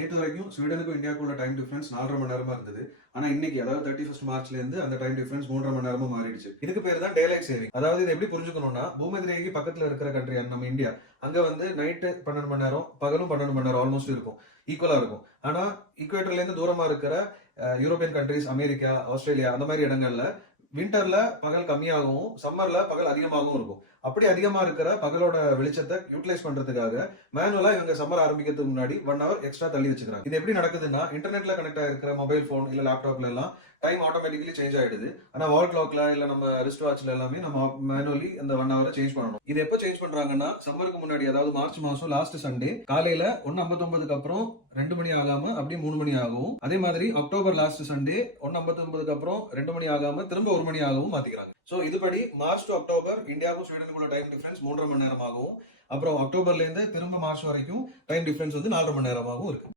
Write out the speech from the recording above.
நேற்று வரைக்கும் ஸ்வீடனுக்கும் இந்தியாவுக்குள்ள time difference 4.5 மணி நேரமா இருந்தது. ஆனா இன்னைக்கு அதாவது 31 மார்ச்ல இருந்து அந்த டைம் டிஃபரன்ஸ் 3.5 மணி நேரமா மாறிடுச்சு. இதுக்கு பேர் தான் டேலைட் சேவிங். அதாவது இது எப்படி புரிஞ்சுக்கணும்னா, பூமத்திரேகைக்கு பக்கத்துல இருக்கிற கண்ட்ரி நம்ம இந்தியா, அங்க வந்து நைட்டு 12 மணி நேரம், பகலும் 12 மணி நேரம் ஆல்மோஸ்ட் இருக்கும், ஈக்குவலா இருக்கும். ஆனா ஈக்குவேட்டர்ல இருந்து தூரமா இருக்கிற யூரோப்பியன் கண்ட்ரிஸ், அமெரிக்கா, ஆஸ்திரேலியா அந்த மாதிரி இடங்கள்ல விண்டர்ல பகல் கம்மியாகவும் சம்மர்ல பகல் அதிகமாகவும் இருக்கும். அப்படி அதிகமா இருக்கிற பகலோட வெளிச்சத்தை யூட்டிலைஸ் பண்றதுக்காக மேனுவலா இவங்க சம்மர் ஆரம்பிக்கிறதுக்கு முன்னாடி 1 ஹவர் எக்ஸ்ட்ரா தள்ளி வச்சுக்கிறாங்க. இது எப்படி நடக்குதுன்னா, இன்டர்நெட்ல கனெக்ட் ஆயிருக்கிற மொபைல் போன் இல்ல லேப்டாப்ல எல்லாம் டைம் ஆட்டோமேட்டிக்கலி சேஞ்ச் ஆயிடுது. ஆனா வால் கிளாக்ல இல்ல நம்ம ரிஸ்ட் வாட்ச்ல எல்லாமே நம்ம மேனுவலி அந்த 1 ஹவரை சேஞ்ச் பண்ணணும். இது எப்ப சேஞ்ச் பண்றாங்கன்னா, சம்மருக்கு முன்னாடி அதாவது மார்ச் மாசம் லாஸ்ட் சண்டே காலையில 1:59க்கு அப்புறம் 2 மணி ஆகாம அப்படியே 3 மணி ஆகும். அதே மாதிரி அக்டோபர் லாஸ்ட் சண்டே 1:59க்கு அப்புறம் 2 மணி ஆகாம திரும்ப 1 மணி ஆகவும் மாத்திக்கிறாங்க. சோ இதுபடி மார்ச் டு அக்டோபர் இந்தியாவுக்கும் ஸ்வீடனுக்குள்ள டைம் டிஃபரன்ஸ் 3.5 மணி நேரமாகவும், அப்புறம் அக்டோபர்ல இருந்து திரும்ப மார்ச் வரைக்கும் டைம் டிஃபரன்ஸ் வந்து 4.5 மணி நேரமாகவும் இருக்கு.